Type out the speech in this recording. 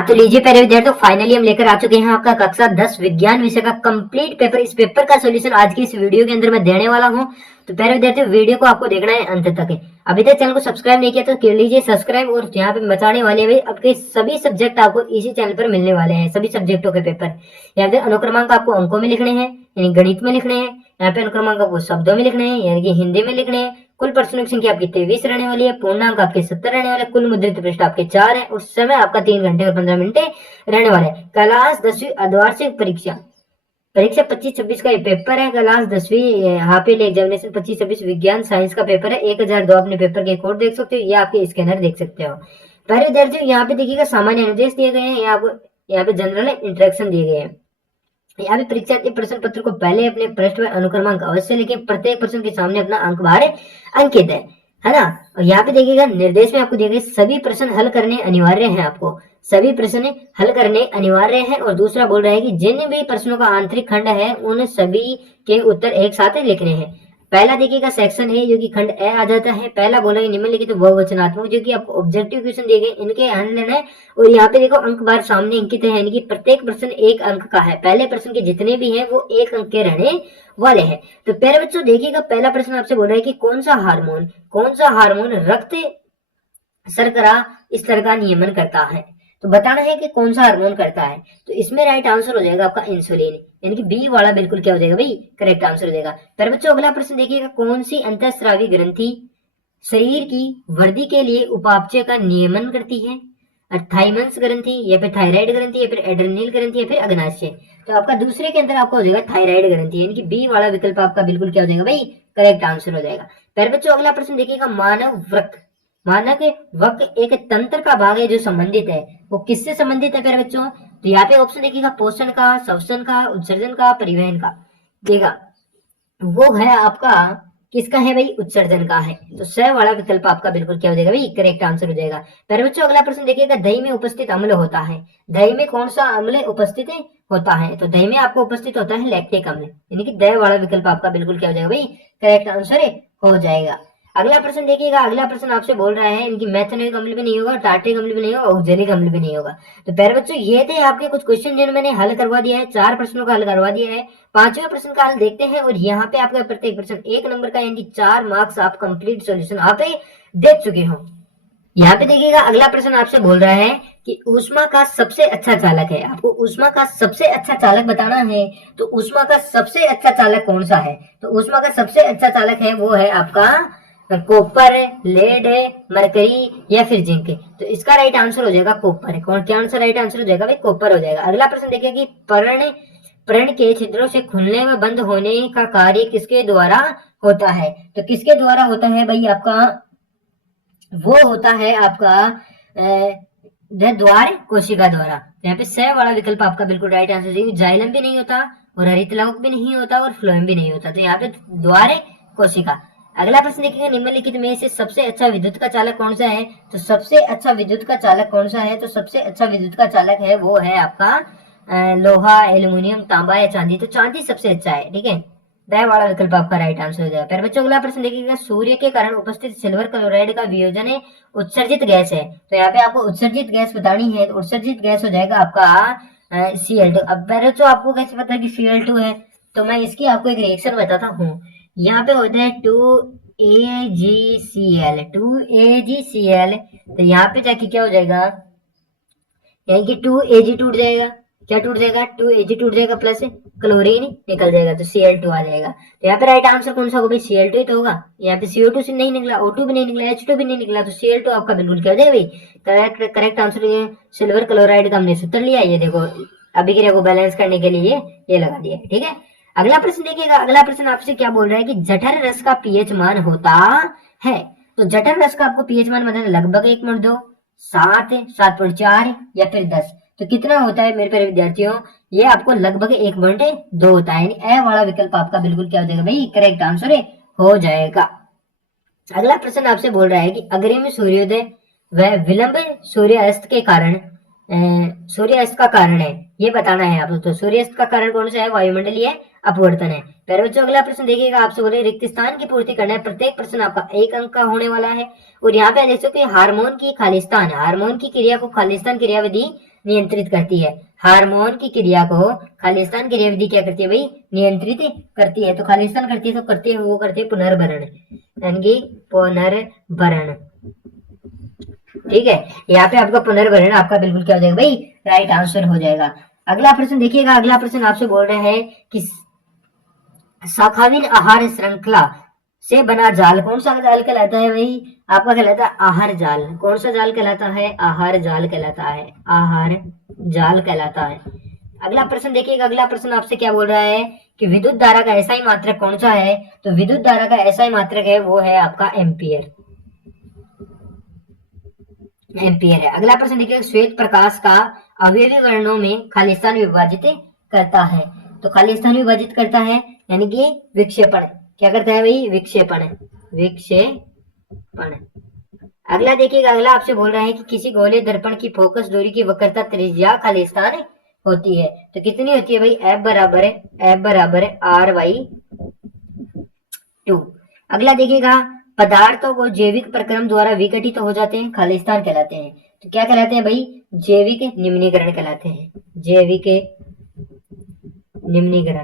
तो लीजिए प्यारे विद्यार्थियों, फाइनली हम लेकर आ चुके हैं आपका कक्षा 10 विज्ञान विषय का कंप्लीट पेपर। इस पेपर का सॉल्यूशन आज की इस वीडियो के अंदर मैं देने वाला हूं। तो प्यारे विद्यार्थियों, वीडियो को आपको देखना है अंत तक है। अभी तक चैनल को सब्सक्राइब नहीं किया तो कर लीजिए सब्सक्राइब, और यहाँ पे बचाने वाले हुए आपके सभी सब्जेक्ट आपको इसी चैनल पर मिलने वाले हैं, सभी सब्जेक्टों के पेपर। यहाँ पे अनुक्रमांक आपको अंकों में लिखने हैं, यानी गणित में लिखने हैं। यहाँ पे अनुक्रमांक आपको शब्दों में लिखने हैं, यानी कि हिंदी में लिखने हैं। कुल प्रश्नों की संख्या आपकी 23 रहने वाली है, पूर्णांक आपके 70 रहने वाले, कुल मुद्रित पृष्ठ आपके 4 है, और समय आपका 3 घंटे और 15 मिनट रहने वाले। क्लास 10वीं अर्धवार्षिक परीक्षा परीक्षा 25-26 का ये पेपर है। क्लास 10वीं हाफ ईयरली एग्जामिनेशन 25-26 विज्ञान साइंस का पेपर है। 1002 अपने पेपर के कोड देख सकते हो, या आपके स्कैनर देख सकते हो। पहले विद्यार्थियों, यहाँ पे देखिएगा सामान्य निर्देश दिए गए हैं, यहाँ पे जनरल इंस्ट्रक्शन दिए गए हैं। यहाँ पे परीक्षा के प्रश्न पत्र को पहले अपने पृष्ठ में अनुक्रमांक अवश्य लिखें। प्रत्येक प्रश्न के सामने अपना अंक बाहर अंकित है ना। और यहाँ पे देखिएगा निर्देश में आपको दिए गए सभी प्रश्न हल करने अनिवार्य हैं, आपको सभी प्रश्न हल करने अनिवार्य हैं। और दूसरा बोल रहा है कि जिन भी प्रश्नों का आंतरिक खंड है उन सभी के उत्तर एक साथ लिखने हैं। पहला देखिएगा सेक्शन है जो कि खंड ए आ जाता है। पहला बोला निम्नलिखित तो बहुवचनात्मक जो कि आपको ऑब्जेक्टिव क्वेश्चन दिए गए, इनके ध्यान लेना है। और यहाँ पे देखो अंक बार सामने अंकित है, यानी कि प्रत्येक प्रश्न एक अंक का है। पहले प्रश्न के जितने भी हैं वो एक अंक के रहने वाले हैं। तो प्यारे बच्चों देखिएगा, पहला प्रश्न आपसे बोल रहा है कि कौन सा हार्मोन रक्त शर्करा स्तर का नियमन करता है। तो बताना है कि कौन सा हार्मोन करता है। तो इसमें राइट आंसर हो जाएगा आपका इंसुलिन, यानी कि बी वाला बिल्कुल क्या हो जाएगा भाई, करेक्ट आंसर हो जाएगा। पर बच्चों अगला प्रश्न देखिएगा, कौन सी अंतःस्रावी ग्रंथि शरीर की वृद्धि के लिए उपापचय का नियमन करती है। थाइमस ग्रंथि, या फिर थायराइड ग्रंथि, या फिर एड्रेनल ग्रंथि, या फिर अग्नाशय। तो आपका दूसरे के अंदर आपका हो जाएगा थायराइड ग्रंथि, यानी कि बी वाला विकल्प आपका बिल्कुल क्या हो जाएगा भाई, करेक्ट आंसर हो जाएगा। पर बच्चों अगला प्रश्न देखिएगा, मानव वृक्क एक तंत्र का भाग है जो संबंधित है। वो किससे संबंधित है प्यारे बच्चों? तो यहाँ पे ऑप्शन देखिएगा, पोषण का, श्वसन का, उत्सर्जन का, परिवहन का। देखा वो है आपका किसका है भाई, उत्सर्जन का है। तो स वाला विकल्प आपका बिल्कुल क्या हो जाएगा भाई, करेक्ट आंसर हो जाएगा। पर बच्चों अगला प्रश्न देखिएगा, दही में उपस्थित अम्ल होता है। दही में कौन सा अम्ल उपस्थित होता है? तो दही में आपको उपस्थित होता है लैक्टिक अम्ल, यानी कि दही वाला विकल्प आपका बिल्कुल क्या हो जाएगा भाई, करेक्ट आंसर हो जाएगा। अगला प्रश्न देखिएगा, अगला प्रश्न आपसे बोल रहा है इनकी मैथेनोइक अम्ल भी नहीं होगा, टार्टिक अम्ल भी नहीं होगा, ऑक्जेलिक अम्ल भी नहीं होगा। तो प्यारे बच्चों ये थे आपके कुछ क्वेश्चन जिन्हें मैंने हल करवा दिया है, 4 प्रश्नों का हल करवा दिया है। 5वें प्रश्न का हल देखते हैं। और यहाँ पे आपका प्रत्येक प्रश्न 1 नंबर का, यानी 4 मार्क्स आप कंप्लीट सॉल्यूशन आप देख चुके हो। यहाँ पे देखिएगा, अगला प्रश्न आपसे बोल रहा है कि ऊष्मा का सबसे अच्छा चालक है। आपको ऊष्मा का सबसे अच्छा चालक बताना है। तो ऊष्मा का सबसे अच्छा चालक कौन सा है? तो ऊष्मा का सबसे अच्छा चालक है वो है आपका कॉपर, लेड, मरकरी, या फिर जिंक। तो इसका राइट आंसर हो जाएगा कॉपर। कौन क्या आंसर राइट आंसर हो जाएगा भाई, कॉपर हो जाएगा। अगला प्रश्न देखिए कि पर्ण के छिद्रों से खुलने व बंद होने का कार्य किसके द्वारा होता है? तो किसके द्वारा होता है भाई आपका, वो होता है आपका द्वार कोशिका द्वारा। यहाँ पे स वाला विकल्प आपका बिल्कुल राइट आंसर है। जाइलम भी नहीं होता, और हरितलवक भी नहीं होता, और फ्लोएम भी नहीं होता। तो यहाँ पे द्वार कोशिका। अगला प्रश्न देखिएगा, निम्नलिखित में से सबसे अच्छा विद्युत का चालक कौन सा है? तो सबसे अच्छा विद्युत का चालक कौन सा है? तो सबसे अच्छा विद्युत का चालक है वो है आपका लोहा, एल्यूमिनियम, तांबा या चांदी। तो चांदी सबसे अच्छा है, ठीक है। वह वाला विकल्प आपका राइट आंसर हो जाएगा। फिर बच्चों अगला प्रश्न देखिएगा, सूर्य के कारण उपस्थित सिल्वर क्लोराइड का वियोजन उत्सर्जित गैस है। तो यहाँ पे आपको उत्सर्जित गैस बतानी है। तो उत्सर्जित गैस हो जाएगा आपका Cl2। अब बच्चों आपको कैसे पता है कि Cl2 है? तो मैं इसकी आपको एक रिएक्शन बताता हूँ। यहाँ पे होता है 2AgCl, 2AgCl। तो यहाँ पे जाके क्या हो जाएगा, यानी कि 2Ag टूट जाएगा। क्या टूट जाएगा? 2Ag टूट जाएगा, प्लस क्लोरीन निकल जाएगा, तो Cl2 आ जाएगा। तो यहाँ पे राइट आंसर कौन सा होगा भाई, Cl2 ही तो होगा। यहाँ पे CO2 से नहीं निकला, O2 भी नहीं निकला, H2 भी नहीं निकला, तो Cl2 आपका बिल्कुल क्या हो जाएगा भाई, करेक्ट आंसर। ये सिल्वर क्लोराइड का हमने सूत्र लिया, ये देखो अभिक्रिया को बैलेंस करने के लिए ये लगा दिया, ठीक है। अगला प्रश्न देखिएगा, अगला प्रश्न आपसे क्या बोल रहा है कि जठर रस का पीएच मान होता है। तो जठर रस का आपको पीएच मान बताना, लगभग 1.2, 7, 7.4, या फिर 10। तो कितना होता है मेरे प्यारे विद्यार्थियों, ये आपको लगभग 1.2 होता है, यानी ए वाला विकल्प आपका बिल्कुल क्या हो जाएगा भाई, करेक्ट आंसर हो जाएगा। अगला प्रश्न आपसे बोल रहा है कि अग्रिम सूर्योदय व विलंब सूर्यास्त के कारण सूर्यास्त का कारण है, ये बताना है आपको। तो सूर्यास्त का कारण कौन सा है? वायुमंडलीय अपवर्तन है। पहले बच्चों अगला प्रश्न देखिएगा, आपसे बोले रिक्त स्थान की पूर्ति करना है। प्रत्येक प्रश्न आपका 1 अंक का होने वाला है। और यहाँ पे देख सकते हैं हार्मोन की खालिस्तान, हार्मोन की क्रिया को खालिस्तान क्रियाविधि नियंत्रित करती है। हार्मोन की क्रिया को खालिस्तान क्रियाविधि क्या करती है भाई, नियंत्रित करती है। तो खालिस्तान करती है तो करती है वो करती है पुनर्भरण, यानी कि पुनर्भरण। ठीक है, यहाँ पे आपका पुनर्भरण आपका बिल्कुल क्या हो जाएगा भाई, राइट आंसर हो जाएगा। अगला प्रश्न देखिएगा, अगला प्रश्न आपसे बोल रहा है कि शाखाविन आहार श्रृंखला से बना जाल कौन सा जाल कहलाता है भाई, आपका कहलाता है आहार जाल। कौन सा जाल कहलाता है, आहार जाल कहलाता है, आहार जाल कहलाता है। अगला प्रश्न देखिएगा, अगला प्रश्न आपसे क्या बोल रहा है कि विद्युत धारा का ऐसा ही मात्रक कौन सा है, तो विद्युत धारा का ऐसा ही मात्रक है वो है आपका एम्पियर, एम्पियर है। अगला प्रश्न देखिए, श्वेत प्रकाश का अवयवी वर्णों में खालिस्तान विभाजित करता है, तो खालिस्तान विभाजित करता है यानी कि विक्षेपण, क्या करता है भाई, विक्षेपण, विक्षेपण। अगला देखिएगा, अगला आपसे बोल रहा है कि किसी गोले दर्पण की फोकस दूरी की वक्रता त्रिज्या खालिस्तान होती है, तो कितनी होती है भाई, एफ बराबर आर बाई 2। अगला देखिएगा, पदार्थों को जैविक प्रक्रम द्वारा विघटित हो जाते हैं खालिस्तान कहलाते हैं, तो क्या कहलाते हैं भाई, जैविक निम्नीकरण कहलाते हैं, जैविक निम्नीकरण।